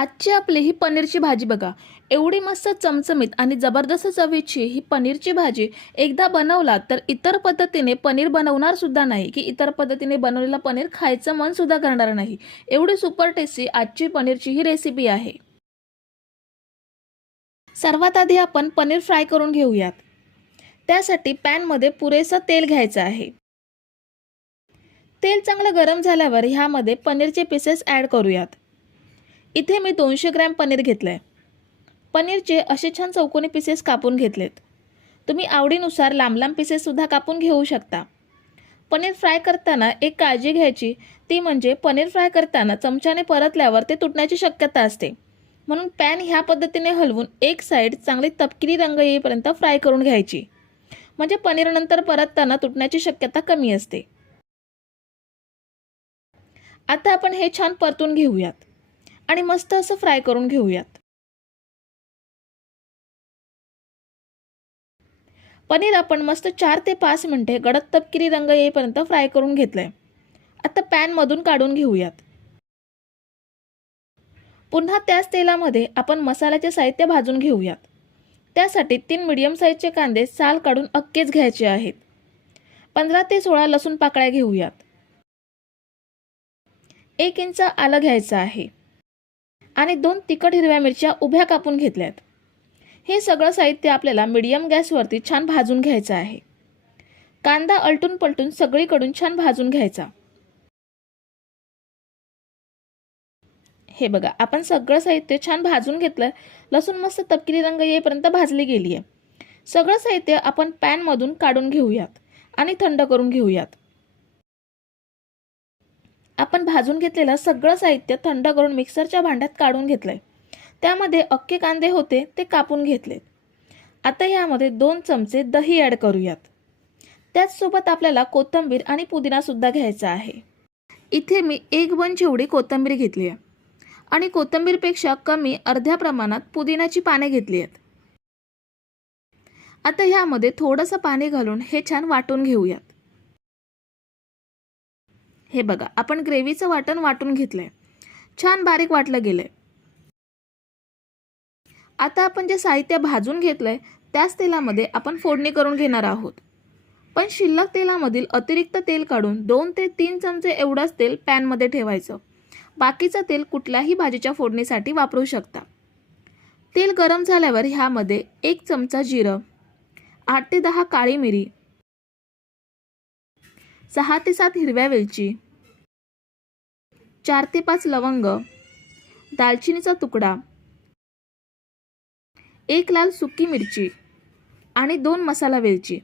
आजची आपली ही पनीरची भाजी बघा. एवढी मस्त चमचमीत आणि जबरदस्त चवीची ही पनीरची भाजी एकदा बनवला तर इतर पद्धतीने पनीर बनवणार सुद्धा नाही, की इतर पद्धतीने बनवलेलं पनीर खायचं मन सुद्धा करणार नाही. एवढी सुपर टेस्टी आजची पनीरची ही रेसिपी आहे. सर्वात आधी आपण पनीर फ्राय करून घेऊयात. त्यासाठी पॅनमध्ये पुरेसं तेल घ्यायचं आहे. तेल चांगलं गरम झाल्यावर ह्यामध्ये पनीरचे पीसेस ॲड करूयात. इथे मी 200 ग्रॅम पनीर घेतलंय. पनीरचे असे छान चौकोनी पीसेस कापून घेतलेत. तुम्ही आवडीनुसार लांब लांब पीसेस सुद्धा कापून घेऊ शकता. पनीर फ्राय करताना एक काळजी घ्यायची, ती म्हणजे पनीर फ्राय करताना चमच्याने परतल्यावर ते तुटण्याची शक्यता असते. म्हणून पॅन ह्या पद्धतीने हलवून एक साईड चांगली तपकिरी रंग येईपर्यंत फ्राय करून घ्यायची. म्हणजे पनीर नंतर परतताना तुटण्याची शक्यता कमी असते. आता आपण हे छान परतून घेऊयात आणि मस्त असं फ्राय करून घेऊयात. पनीर आपण मस्त 4 ते 5 मिनिटे गडद तपकिरी रंग येईपर्यंत फ्राय करून घेतलंय. आता पॅनमधून काढून घेऊयात. पुन्हा त्याच तेलामध्ये आपण मसाल्याचे साहित्य भाजून घेऊयात. त्यासाठी 3 मीडियम साईजचे कांदे साल काढून अख्खेच घ्यायचे आहेत. 15 ते 16 लसूण पाकळ्या घेऊयात. 1 इंच आलं घ्यायचं आहे आणि 2 तिखट हिरव्या मिरच्या उभ्या कापून घेतल्यात. हे सगळं साहित्य आपल्याला मीडियम गॅसवरती छान भाजून घ्यायचं आहे. कांदा अलटून पलटून सगळीकडून छान भाजून घ्यायचा. हे बघा, आपण सगळं साहित्य छान भाजून घेतलं. लसूण मस्त तपकिरी रंग येईपर्यंत भाजली गेली आहे. सगळं साहित्य आपण पॅनमधून काढून घेऊयात आणि थंड करून घेऊयात. आपण भाजून घेतलेलं सगळं साहित्य थंड करून मिक्सरच्या भांड्यात काढून घेतलंय. त्यामध्ये अख्खे कांदे होते ते कापून घेतलेत. आता यामध्ये 2 चमचे दही ॲड करूयात. त्याचसोबत आपल्याला कोथिंबीर आणि पुदिना सुद्धा घ्यायचा आहे. इथे मी 1 बंच एवढी कोथिंबीर घेतली आहे आणि कोथिंबीरपेक्षा कमी अर्ध्या प्रमाणात पुदिन्याची पाने घेतली आहेत. आता ह्यामध्ये थोडंसं पाणी घालून हे छान वाटून घेऊयात. हे बघा, आपण ग्रेव्हीचं वाटण वाटून घेतलंय. छान बारीक वाटलं गेलंय. आता आपण जे साहित्य भाजून घेतलंय त्याच तेलामध्ये आपण फोडणी करून घेणार आहोत. पण शिल्लक तेलामधील अतिरिक्त तेल काढून 2 ते 3 चमचे एवढंच तेल पॅनमध्ये ठेवायचं. बाकीचं तेल कुठल्याही भाजीच्या फोडणीसाठी वापरू शकता. तेल गरम झाल्यावर ह्यामध्ये 1 चमचा जिरं, 8 ते 10 काळी मिरी, 6 ते 7 हिरव्या वेलची, 4 ते 5 लवंग, दालचिनीचा तुकडा, 1 लाल सुकी मिरची आणि 2 मसाला वेलची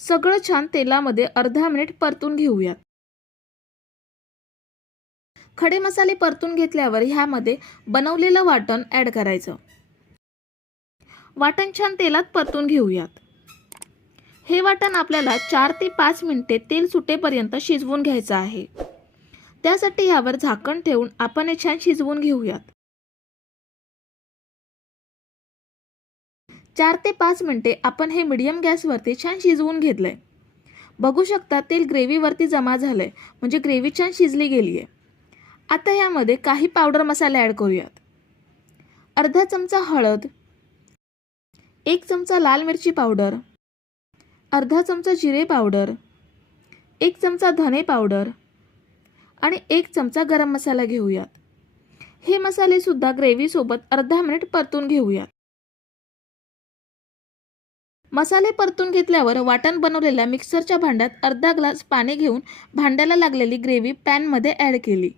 सगळं छान तेलामध्ये अर्धा मिनिट परतून घेऊयात. खडे मसाले परतून घेतल्यावर ह्यामध्ये बनवलेलं वाटण ॲड करायचं. वाटण छान तेलात परतून घेऊयात. हे वाटण आपल्याला 4 ते 5 मिनिटे तेल सुटेपर्यंत शिजवून घ्यायचं आहे. त्यासाठी ह्यावर झाकण ठेवून आपण हे छान शिजवून घेऊयात. 4 ते 5 मिनिटे आपण हे मीडियम गॅसवरती छान शिजवून घेतलंय. बघू शकता तेल ग्रेव्हीवरती जमा झालंय, म्हणजे ग्रेव्ही छान शिजली गेली आहे. आता यामध्ये काही पावडर मसाले ॲड करूयात. अर्धा चमचा हळद, 1 चमचा लाल मिरची पावडर, अर्धा चमचा जिरे पावडर, 1 चमचा धने पावडर आणि 1 चमचा गरम मसाला घेऊयात. हे मसाले सुद्धा ग्रेव्हीसोबत अर्धा मिनिट परतून घेऊयात. मसाले परतून घेतल्यावर वाटण बनवलेल्या मिक्सरच्या भांड्यात अर्धा ग्लास पाणी घेऊन भांड्याला लागलेली ग्रेव्ही पॅनमध्ये ॲड केली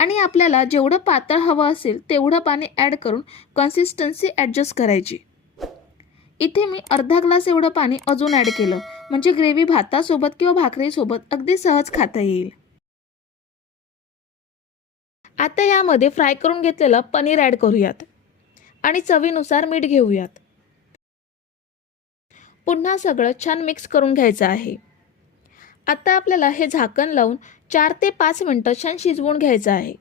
आणि आपल्याला जेवढं पातळ हवं असेल तेवढं पाणी ॲड करून कन्सिस्टन्सी ॲडजस्ट करायची. इथे मी अर्धा ग्लास एवढं पाणी अजून ॲड केलं, म्हणजे ग्रेव्ही भातासोबत किंवा भाकरीसोबत अगदी सहज खाता येईल. आता यामध्ये फ्राय करून घेतलेलं पनीर ॲड करूयात आणि चवीनुसार मीठ घेऊयात. पुन्हा सगळं छान मिक्स करून घ्यायचं आहे. आता आपल्याला हे झाकण लावून 4 ते 5 मिनिटं छान शिजवून घ्यायचं आहे.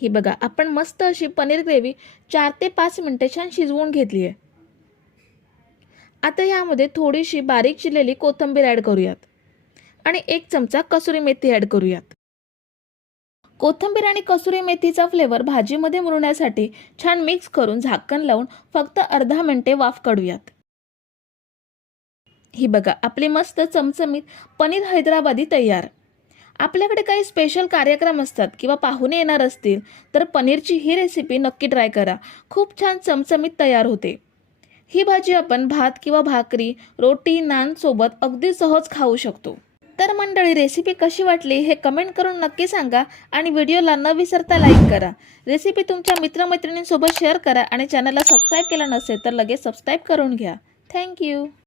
ही बघा, आपण मस्त अशी पनीर ग्रेव्ही 4 ते 5 मिनिटे छान शिजवून घेतली आहे. आता यामध्ये थोडीशी बारीक चिरलेली कोथिंबीर ॲड करूयात आणि 1 चमचा कसुरी मेथी ॲड करूयात. कोथिंबीर आणि कसुरी मेथीचा फ्लेवर भाजीमध्ये मुरण्यासाठी छान मिक्स करून झाकण लावून फक्त अर्धा मिनिटे वाफ काढूयात. ही बघा आपली मस्त चमचमीत पनीर हैदराबादी तयार. आपल्याकडे काही स्पेशल कार्यक्रम असतात किंवा पाहुणे येणार असतील तर पनीरची ही रेसिपी नक्की ट्राय करा. खूप छान चमचमीत तयार होते. ही भाजी आपण भात किंवा भाकरी, रोटी, नान सोबत अगदी सहज खाऊ शकतो. तर मंडळी, रेसिपी कशी वाटली हे कमेंट करून नक्की सांगा आणि व्हिडिओला न विसरता लाईक करा. रेसिपी तुमच्या मित्रमैत्रिणींसोबत शेअर करा आणि चॅनलला सबस्क्राईब केलं नसेल तर लगेच सबस्क्राईब करून घ्या. थँक्यू.